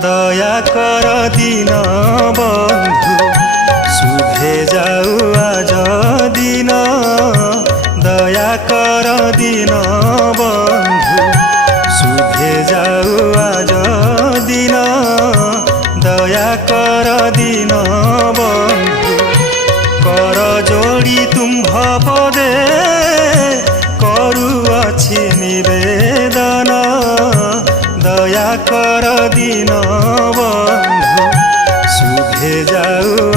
দয়া কর দিন বন্ধু শুভে যাও আজ দিন দয়া কর দিন বন্ধু শুভে যাও আজ দিন দয়া কর দিন বন্ধু কর যোড়ি তুম্ভ পদে করুଅছি নিবেদন দয়া কর দিন বন্ধু শুভে যাও